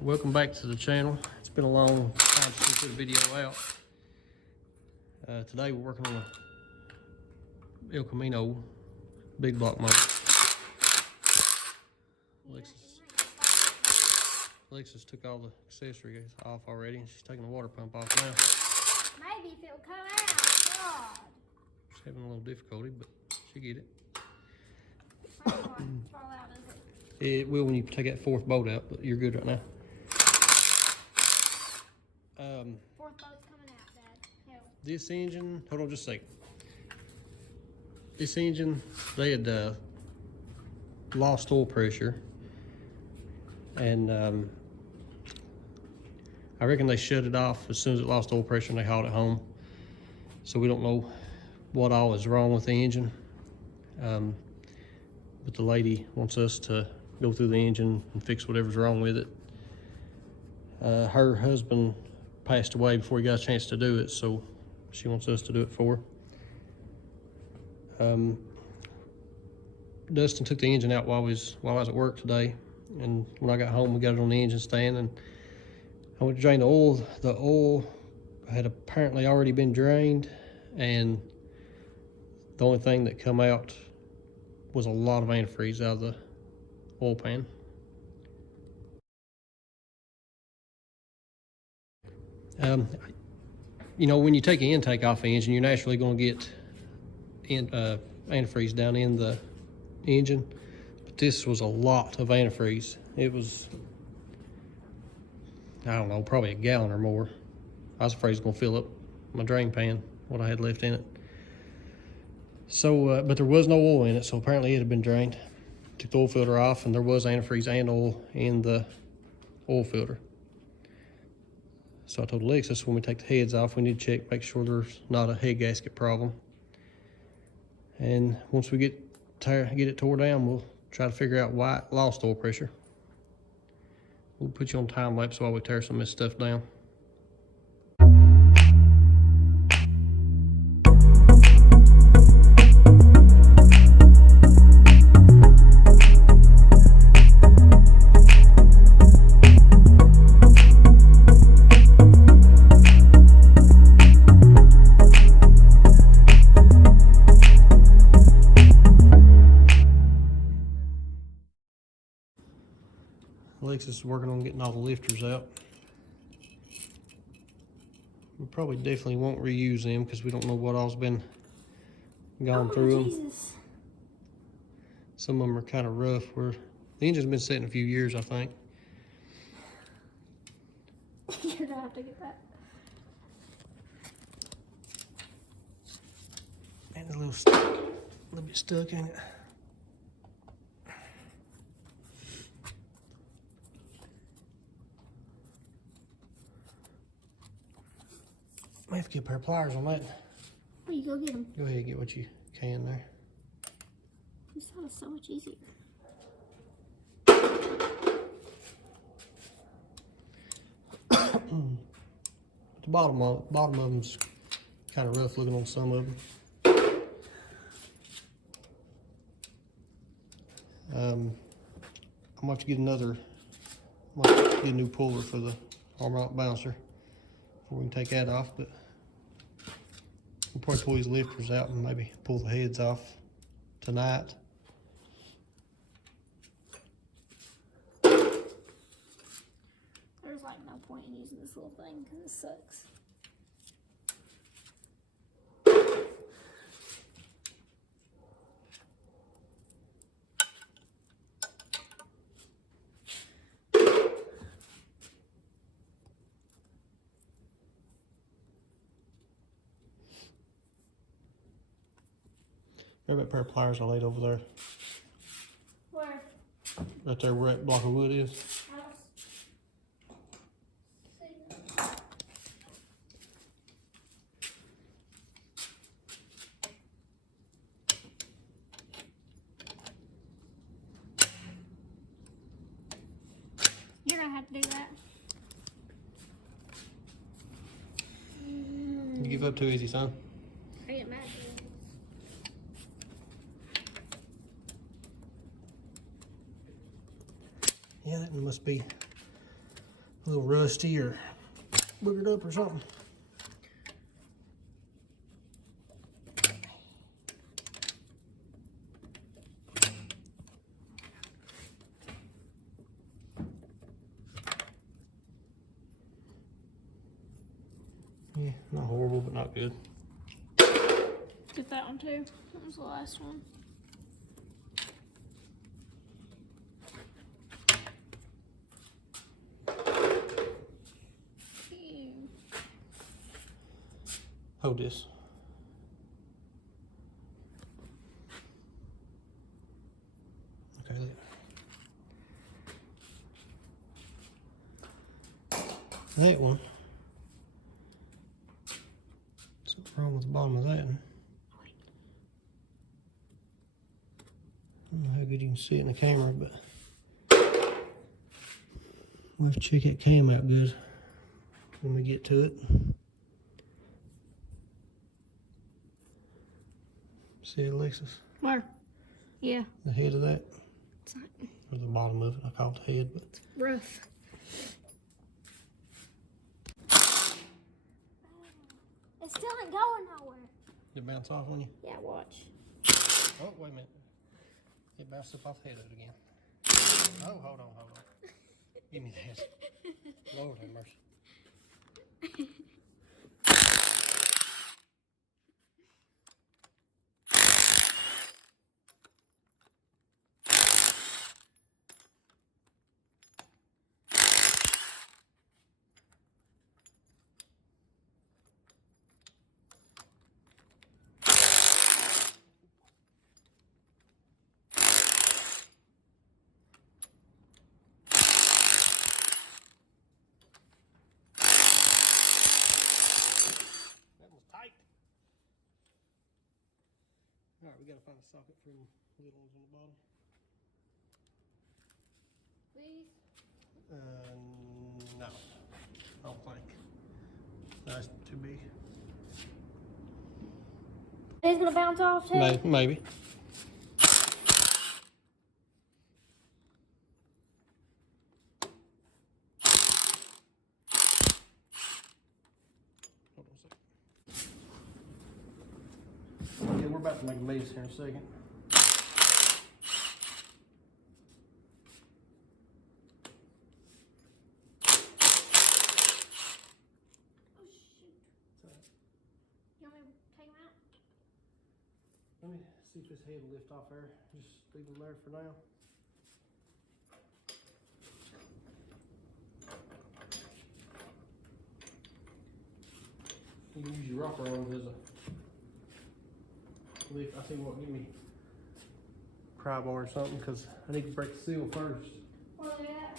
Welcome back to the channel. It's been a long time since we put a video out. Today we're working on a El Camino big block motor. Alexis took all the accessories off already and she's taking the water pump off now. Maybe if it'll come out. God. She's having a little difficulty, but she'll get it. Fall out, is it? It will when you take that fourth bolt out, but you're good right now. Fourth bolt's coming out, Dad. Help. This engine, hold on just a second. This engine, they had lost oil pressure, and I reckon they shut it off as soon as it lost oil pressure and they hauled it home. So we don't know what all is wrong with the engine. But the lady wants us to go through the engine and fix whatever's wrong with it. Her husband passed away before he got a chance to do it, so she wants us to do it for her. Dustin took the engine out while I was at work today, and when I got home we got it on the engine stand and I went to drain the oil. The oil had apparently already been drained, and the only thing that come out was a lot of antifreeze out of the oil pan. You know, when you take the intake off the engine, you're naturally going to get antifreeze down in the engine, but this was a lot of antifreeze. It was, I don't know, probably a gallon or more. I was afraid it was going to fill up my drain pan, what I had left in it. So, but there was no oil in it, so apparently it had been drained. Took the oil filter off, and there was antifreeze and oil in the oil filter. So I told Alexis, when we take the heads off, we need to check, make sure there's not a head gasket problem. And once we get it tore down, we'll try to figure out why it lost oil pressure. We'll put you on time lapse while we tear some of this stuff down. Alexis is working on getting all the lifters out. We probably definitely won't reuse them because we don't know what all's been gone through them. Some of them are kind of rough. The engine's been sitting a few years, I think. You're gonna have to get that. And a little bit stuck in it. I have to get a pair of pliers on that. Well, you go get them. Go ahead and get what you can there. This was so much easier. The bottom of them's kind of rough looking on some of them. I'm gonna have to get a new puller for the arm lock bouncer before we can take that off, but we'll probably pull these lifters out and maybe pull the heads off tonight. There's like no point in using this little thing because it sucks. Grab that pair of pliers I laid over there. Where? Right there where that block of wood is. You're gonna have to do that. You give up too easy, son. I get mad. Yeah, that must be a little rusty or boogered up or something. Yeah, not horrible, but not good. Did that one too? That was the last one. Ew. Hold this. Okay, look. That one. Something wrong with the bottom of that one. I don't know how good you can see it in the camera, but we'll have to check that cam out good when we get to it. See it, Alexis? Where? Yeah. The head of that? It's not Or the bottom of it, I call it the head, but rough. It still ain't going nowhere. did it bounce off on you? Yeah, watch. Oh, wait a minute. It bounced up off the head of it again. Oh, hold on. Give me that. Lord have mercy. All right, we gotta find a socket for the little ones on the bottom. Please? No, I don't think. That's too big. It's gonna bounce off too? Maybe. Hold on a second. Yeah, we're about to make a mess here in a second. Oh shoot. You want me to take them out? Let me see if this head will lift off there. Just leave them there for now. You can use your rocker arms as a lift. I think what, give me pry bar or something, because I need to break the seal first. Where are they at?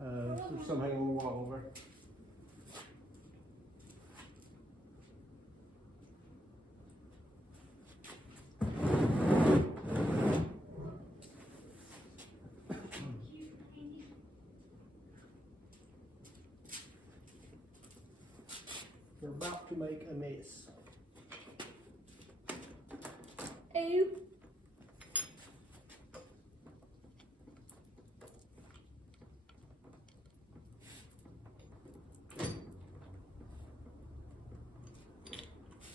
There's some hanging on the wall over there. We're about to make a mess. Ew.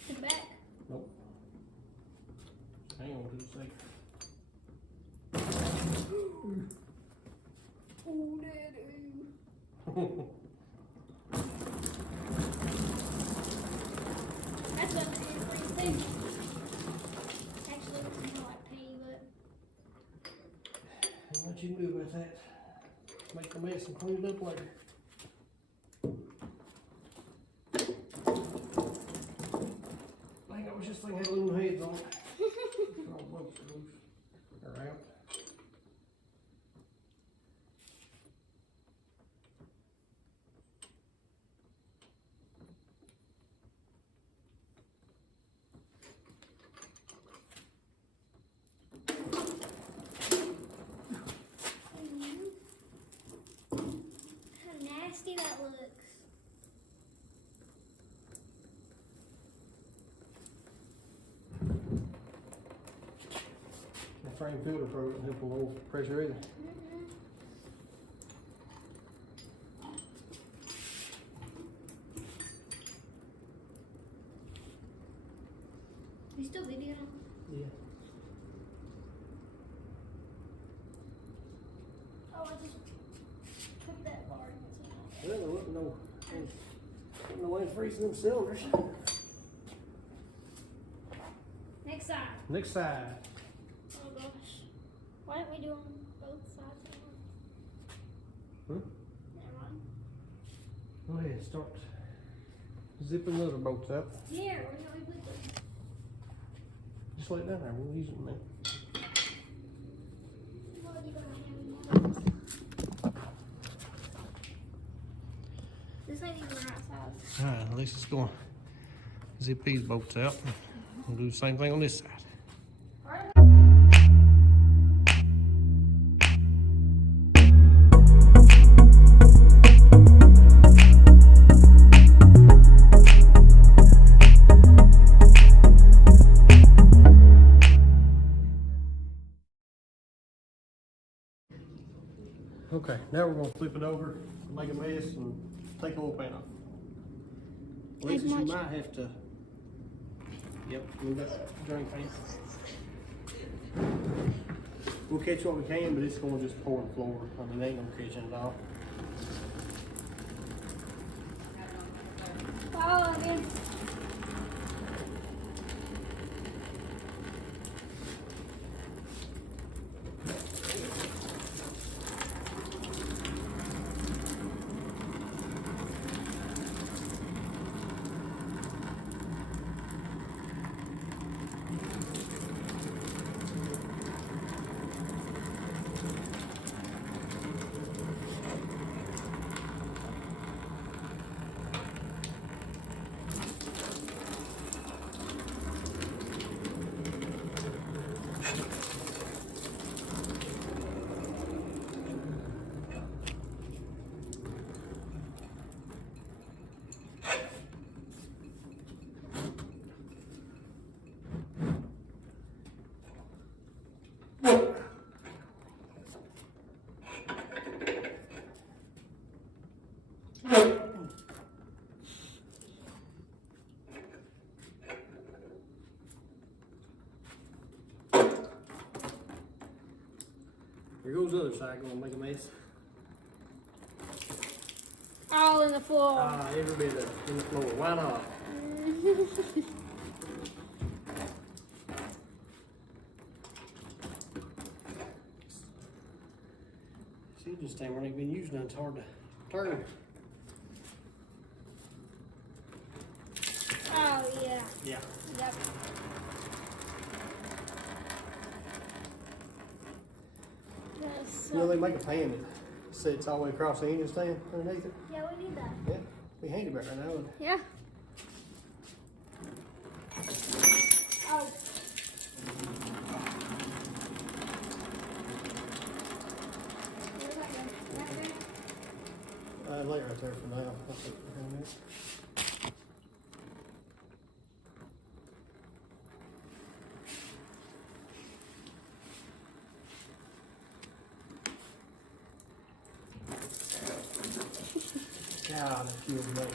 To the back. Nope. Hang on to the sake. Oh, Daddy. That's what I'm saying. Actually, it's more like pee, but And what you can do about that, make the mess and clean it up later. Dang, I wish this thing had little heads on it. All bolts are loose. Or out. how nasty that looks. The frame filter probably doesn't help a little pressure either. You still videoing? Yeah. Oh, I just put that bar in. Well, there wasn't no way of freezing them cylinders. Next side. Next side. Oh gosh. Why aren't we doing both sides at once? Never mind. Go ahead, start zipping the other bolts up. Here, where can we put them? Just lay it down there, we'll use it in a minute. What are you gonna have? This ain't even the right size. Alright, at least it's going to zip these bolts out. We'll do the same thing on this side. Okay, now we're going to flip it over, make a mess, and take the oil pan off. Alexis, you might have to. Yep, move that drain pan. We'll catch what we can, but it's going to just pour on the floor. I mean, they ain't going to catch it at all. Follow again. Here goes the other side, going to make a mess. All in the floor. Every bit of it in the floor. Why not? See, this thing ain't been used none. It's hard to turn. Oh yeah. Yeah. Yep. That's You know, they make a pan that sits all the way across the engine stand underneath it. yeah, we need that. Yeah, be handy back right now. Wouldn't it? Yeah. Oh. Where's that go? Right there? Lay it right there for now. I'll take it down there. God, that feels great.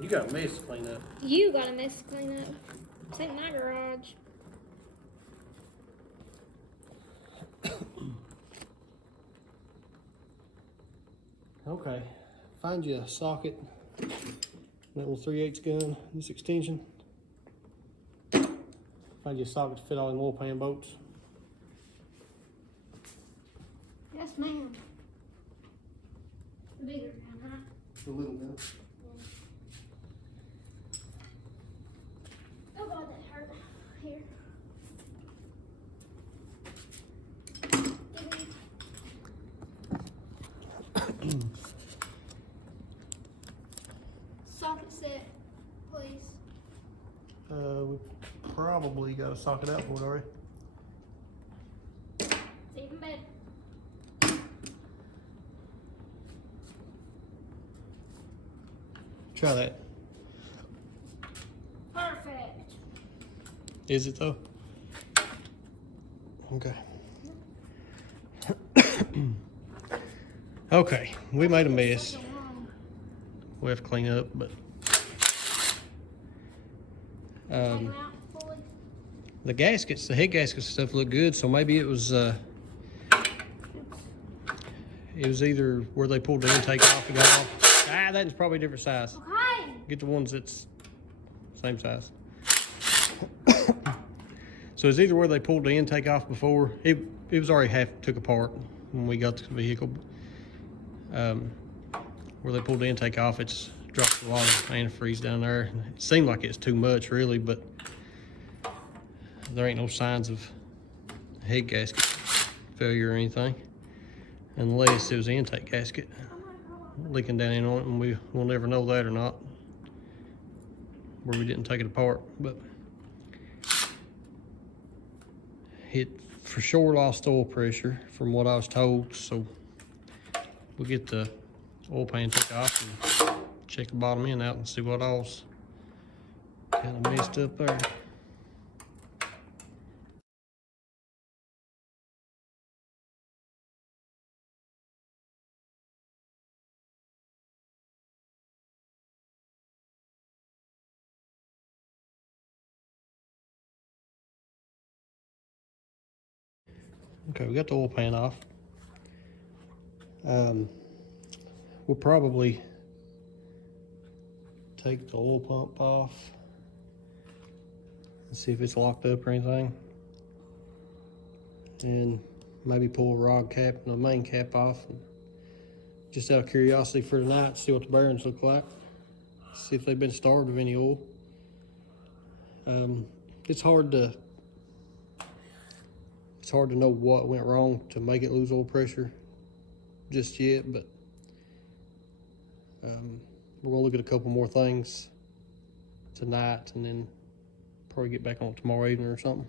You got a mess to clean up. You got a mess to clean up. It's in my garage. Okay, find you a socket, that little 3/8 gun, this extension. Find you a socket to fit all them oil pan bolts. Yes, ma'am. The bigger one, huh? The little gun. Oh god, that hurt. Here. Socket set, please. a socket out for it already. It's even better. Try that. Perfect. Is it though? Okay. Okay, we made a mess. We have to clean up, but Take 'em out fully. the gaskets, the head gaskets and stuff look good, so maybe it was either where they pulled the intake off and got off. Ah, that's probably a different size. Okay. Get the ones that's same size. So it's either where they pulled the intake off before. It was already half took apart when we got to the vehicle. Where they pulled the intake off, it's dropped a lot of antifreeze down there. It seemed like it's too much really, but there ain't no signs of head gasket failure or anything, unless it was the intake gasket leaking down in on it, and we'll never know that or not, where we didn't take it apart. But it for sure lost oil pressure from what I was told, so we'll get the oil pan took off and check the bottom end out and see what all's kind of messed up there. Okay, we got the oil pan off. We'll probably take the oil pump off and see if it's locked up or anything. And maybe pull a rod cap and the main cap off. And just out of curiosity for tonight, see what the bearings look like. See if they've been starved of any oil. It's hard to know what went wrong to make it lose oil pressure just yet, but we're gonna look at a couple more things tonight and then probably get back on it tomorrow evening or something.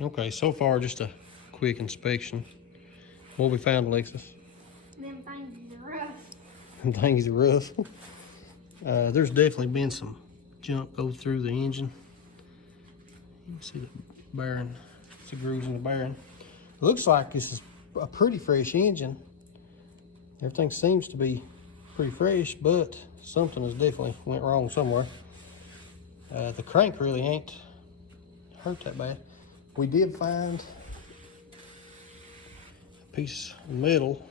Okay, so far just a quick inspection. What we found, Alexis? Them things are rough. Things are rough. There's definitely been some junk go through the engine. You can see the bearing, the grooves in the bearing. It looks like this is a pretty fresh engine. Everything seems to be pretty fresh, but something has definitely went wrong somewhere. The crank really ain't hurt that bad. We did find a piece of metal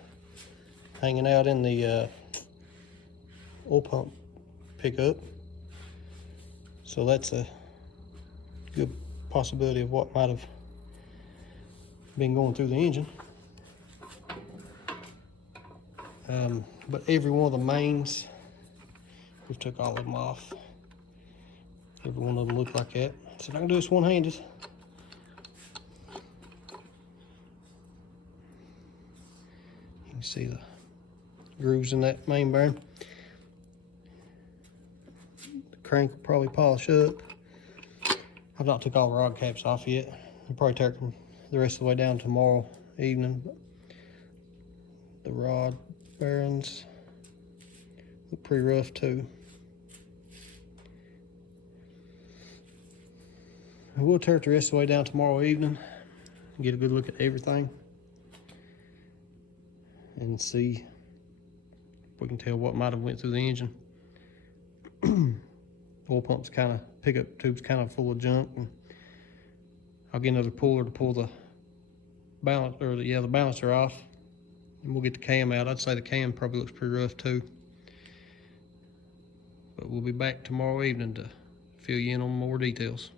hanging out in the oil pump pickup, so that's a good possibility of what might have been going through the engine. But every one of the mains, we've took all of them off. Every one of them look like that. So I can do this one-handed. You can see the grooves in that main bearing. The crank will probably polish up. I've not took all the rod caps off yet. I'll probably take them the rest of the way down tomorrow evening. But the rod bearings look pretty rough too. We'll tear it the rest of the way down tomorrow evening and get a good look at everything and see if we can tell what might have went through the engine. Oil pump's kind of, pickup tube's kind of full of junk, and I'll get another puller to pull the balance, or the balancer off, and we'll get the cam out. I'd say the cam probably looks pretty rough too. But we'll be back tomorrow evening to fill you in on more details.